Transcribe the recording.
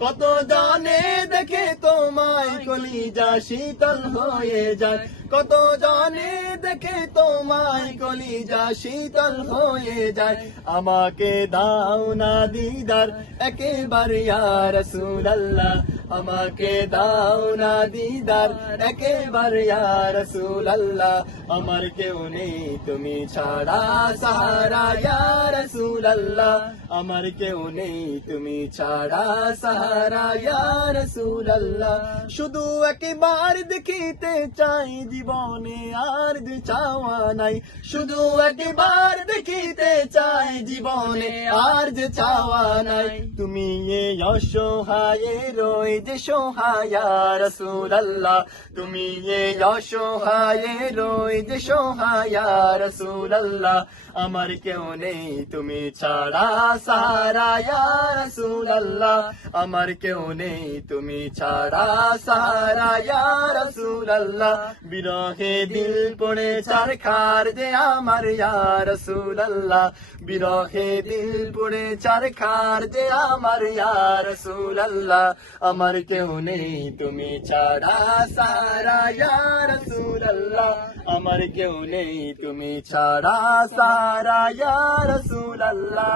কত জানে দেখে তোমায় কলিজা শীতল হয়ে যায়। কত জনে দেখে তোমায় কলিজা শীতল হয়ে যায়। আমাকে দাও না দিদার, একেবারে আর রসুলাল্লাহ। আমাকে দাও না দিদার, একেবারে আর রসুলাল্লাহ। আমার কেউ নেই, তুমি ছাড়া সাহারা, ইয়া রসুলাল্লাহ। আমার কেউ নেই, তুমি ছাড়া সাহারা, ইয়া রসুলাল্লাহ। শুধু একবার দেখিতে চাই জীবনে আর চাওয়া নাই। শুধু একবার দেখিতে চাই জীবনে আর যে চাওয়া নাই। তুমি এ রই যে সহায়া রসুলাল্লাহ। তুমি এ রই যে সহায়া রসুলাল্লাহ। আমার কেউ নেই তুমি ছাড়া সারা রসুলাল্লাহ। আমার কেউ নেই তুমি ছাড়া সারা রসুলাল্লাহ। বিরহে দিল পড়ে চার খার যে আমার রসুলাল্লাহ। বিরহে দিল পুড়ে চার খার যে আমার রসুলাল্লাহ। আমার কেউ নেই, তুমি ছাড়া সারা রসুলাল্লাহ। আমার কেউ নেই, তুমি ছাড়া সারা রসুলাল্লাহ।